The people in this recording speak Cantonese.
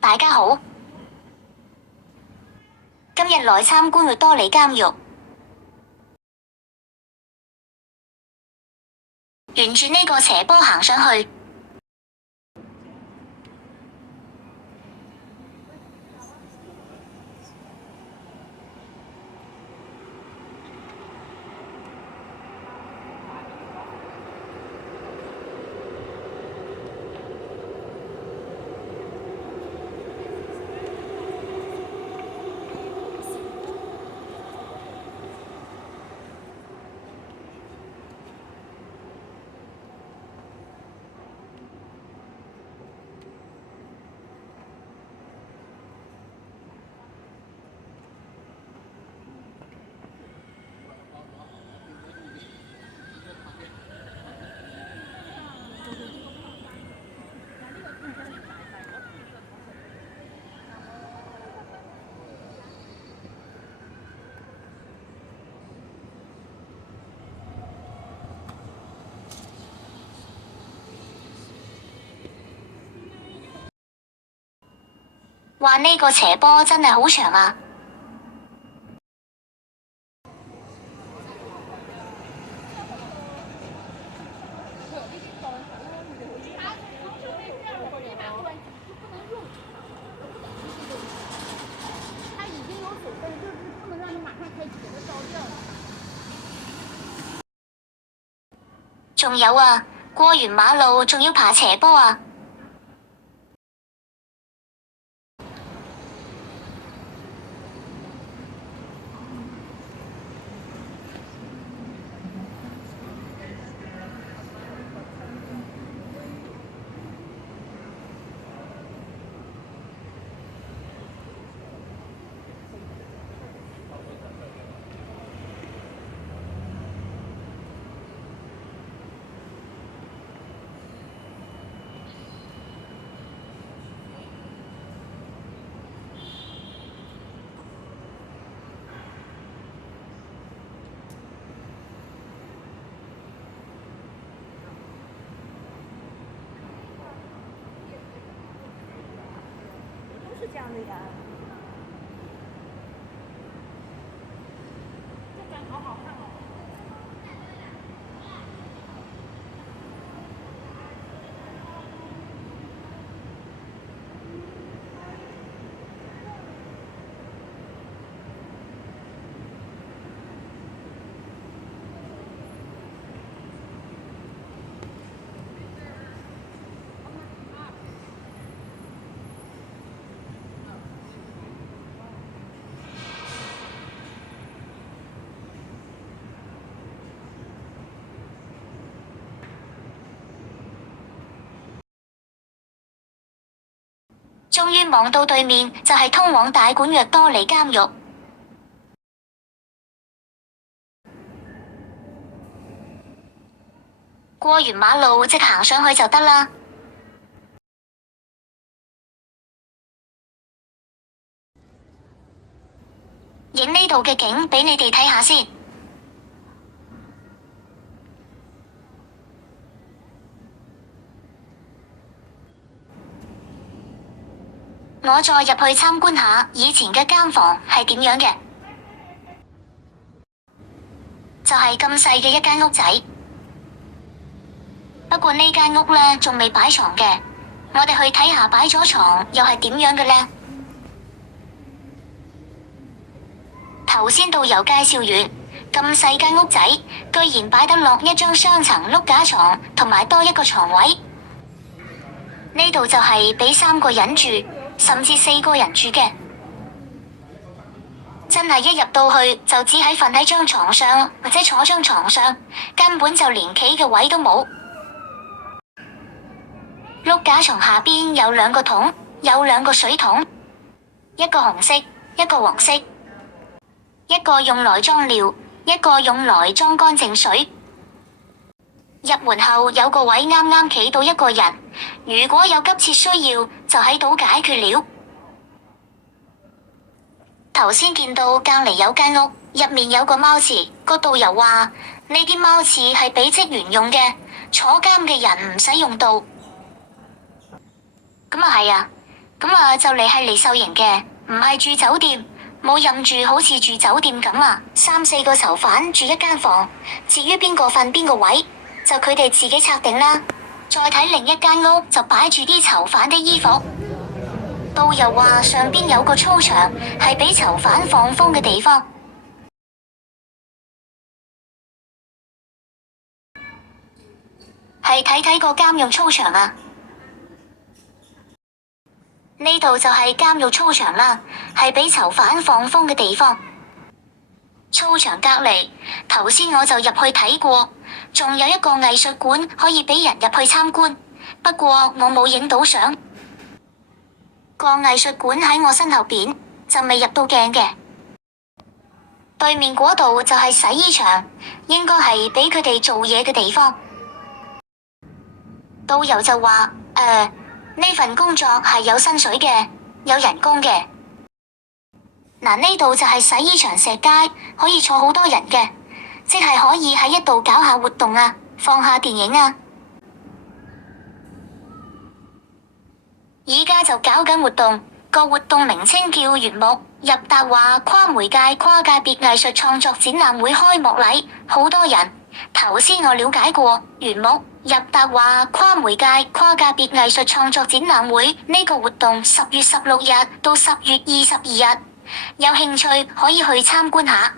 大家好，今日來參觀域多利監獄，沿住呢個斜坡行上去。話呢個斜坡真係好長啊！仲有啊，過完馬路仲要爬斜坡啊！是这样的呀。这展好好看哦。終於望到對面就係通往大館域多利監獄。過完馬路即行上去就得啦。影呢度嘅景俾你哋睇下先。我再入去參觀下以前嘅監房係點樣嘅，就係咁細嘅一間屋仔。不過呢間屋呢，仲未擺床嘅，我哋去睇下擺咗床又係點樣嘅呢？頭先導遊介紹完，咁細間屋仔居然擺得落一張雙層碌架床，同埋多一個床位。呢度就係俾3個人住，甚至4個人住嘅。真係一入到去就只係瞓喺張床上或者坐張床上，根本就連企嘅位都冇。碌架床下邊有2個桶，有2個水桶，一個紅色，一個黃色，一個用來裝尿，一個用來裝乾淨水。入門後有個位啱啱企到1個人，如果有急切需要就喺度解決了。頭先見到隔離有間屋，入面有個貓池，個導遊話呢啲貓池係俾職員用嘅，坐監嘅人唔使用到。咁啊係啊，就嚟係嚟受刑嘅，唔係住酒店，冇任住好似住酒店咁啊。3、4個囚犯住一間房，至於邊個瞓邊個位，就佢哋自己拆定啦。再睇另一間屋就擺住啲囚犯的衣服。導遊話上邊有個操場，係俾囚犯放風嘅地方。係睇個監獄操場啊！呢度就係監獄操場啦，係俾囚犯放風嘅地方。操場隔離，頭先我就入去睇過，仲有一個藝術館可以俾人入去參觀，不過我冇影到相。個藝術館喺我身後邊，就未入到鏡嘅。對面嗰度就係洗衣場，應該係俾佢哋做嘢嘅地方。導遊就話：呢份工作係有薪水嘅，有人工嘅。嗱，呢度就係洗衣場石階，可以坐好多人嘅，即係可以喺一度搞下活動啊，放下電影啊。而家就搞緊活動，個活動名稱叫原木入達話跨媒介跨界別藝術創作展覽會開幕禮，好多人。頭先我了解過，原木入達話跨媒介跨界別藝術創作展覽會呢個活動10月16日到10月22日，有興趣可以去參觀下。